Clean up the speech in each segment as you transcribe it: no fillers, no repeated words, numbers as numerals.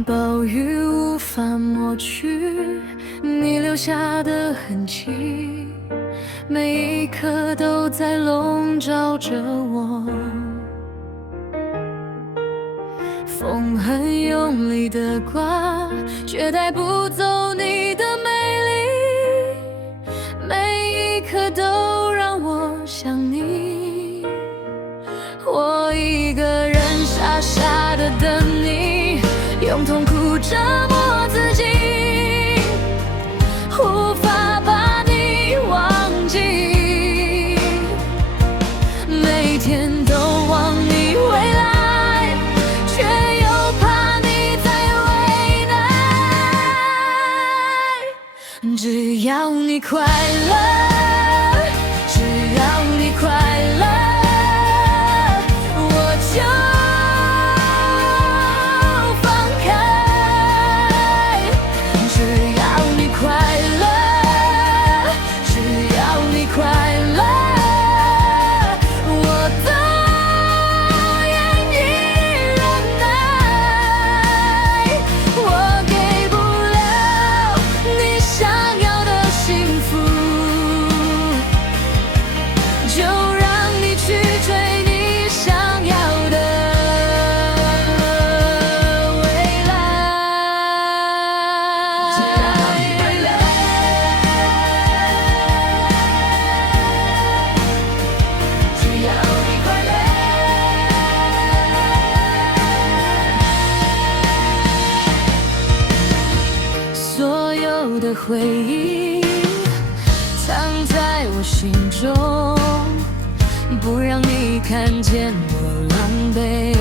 暴雨无法抹去你留下的痕迹，每一刻都在笼罩着我。风很用力地刮，却带不走你的美丽，每一刻都让我想你。我一个人傻傻地等你，用痛苦折磨自己，无法把你忘记，每天都往你未来，却又怕你再为难。只要你快乐，只要你快乐，的回忆藏在我心中，不让你看见我狼狈。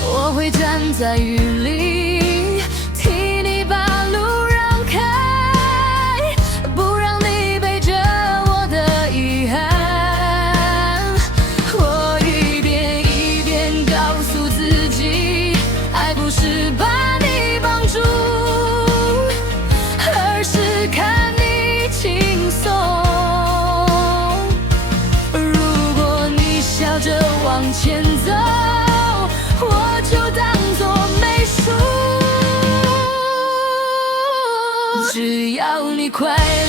我会站在雨里，替你把路让开，不让你背着我的遗憾。我一遍一遍告诉自己，爱不是把而是看你轻松。如果你笑着往前走，我就当作没输。只要你快乐。